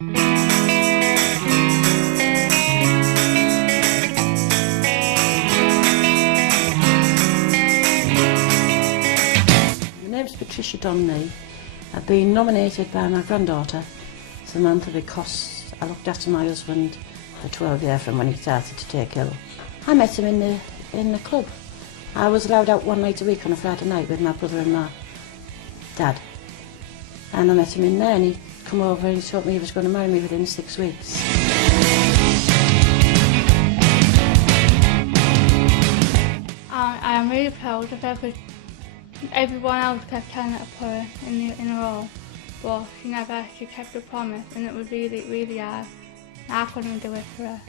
My name's Patricia Donnelly. I've been nominated by my granddaughter Samantha because I looked after my husband for 12 years from when he started to take ill. I met him in the club. I was allowed out one night a week on a Friday night with my brother and my dad. And I met him in there and he come over and he told me he was going to marry me within 6 weeks. I am really proud of her because everyone else kept trying to put her in a role, but she kept her promise, and it was really, really hard. I couldn't do it for her.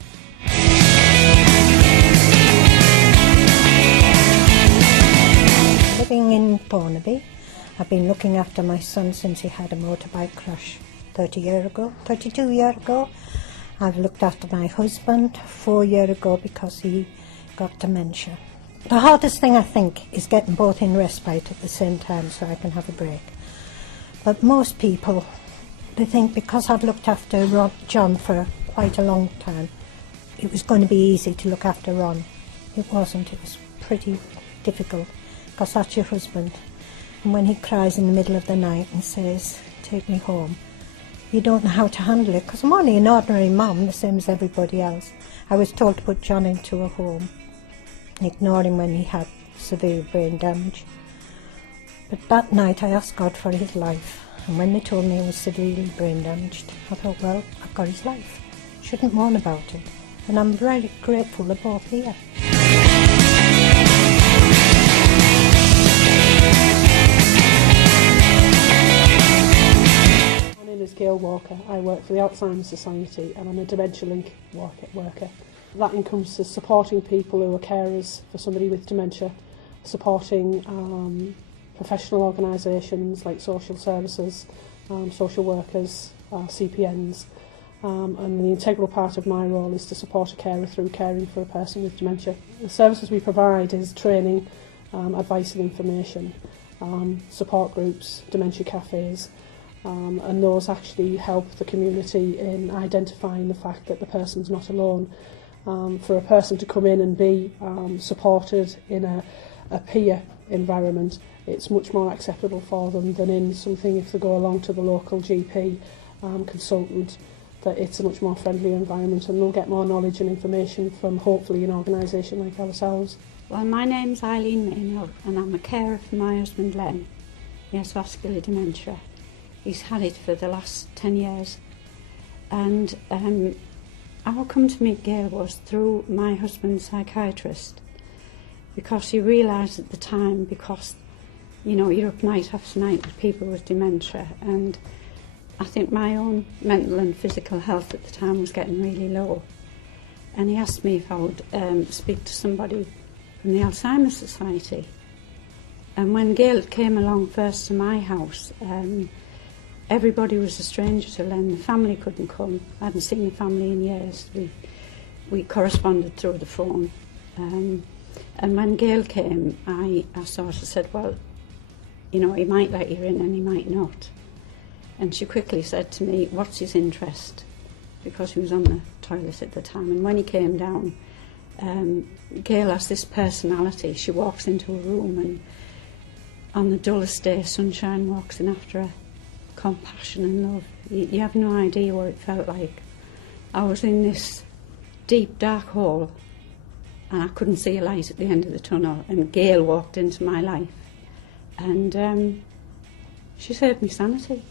Living in Thornaby, I've been looking after my son since he had a motorbike crash 32 years ago. I've looked after my husband 4 years ago because he got dementia. The hardest thing, I think, is getting both in respite at the same time so I can have a break. But most people, they think because I've looked after John for quite a long time, it was going to be easy to look after Ron. It wasn't. It was pretty difficult because that's your husband. And when he cries in the middle of the night and says, "Take me home," you don't know how to handle it because I'm only an ordinary mum, the same as everybody else. I was told to put John into a home, ignore him when he had severe brain damage. But that night I asked God for his life, and when they told me he was severely brain damaged, I thought, well, I've got his life. Shouldn't mourn about it. And I'm very grateful they're both here. My name is Gail Walker. I work for the Alzheimer's Society and I'm a Dementia Link worker. That encompasses supporting people who are carers for somebody with dementia, supporting professional organisations like social services, social workers, CPNs, and the integral part of my role is to support a carer through caring for a person with dementia. The services we provide is training, advice and information, support groups, dementia cafes, and those actually help the community in identifying the fact that the person's not alone. For a person to come in and be supported in a peer environment, it's much more acceptable for them than in something if they go along to the local GP consultant, that it's a much more friendly environment and they'll get more knowledge and information from hopefully an organisation like ourselves. Well, my name's Eileen Maynell and I'm a carer for my husband Len. He has vascular dementia. He's had it for the last 10 years. And how I come to meet Gail was through my husband's psychiatrist, because he realised at the time, because you know, you're up night after night with people with dementia, and I think my own mental and physical health at the time was getting really low. And he asked me if I would speak to somebody from the Alzheimer's Society. And when Gail came along first to my house, everybody was a stranger to Len. The family couldn't come. I hadn't seen the family in years. We corresponded through the phone. And when Gail came, I sort of said, well, you know, he might let you in and he might not. And she quickly said to me, what's his interest? Because he was on the toilet at the time. And when he came down, Gail has this personality. She walks into a room and on the dullest day, sunshine walks in after her. Compassion and love. You have no idea what it felt like. I was in this deep, dark hole and I couldn't see a light at the end of the tunnel, and Gail walked into my life and she saved me sanity.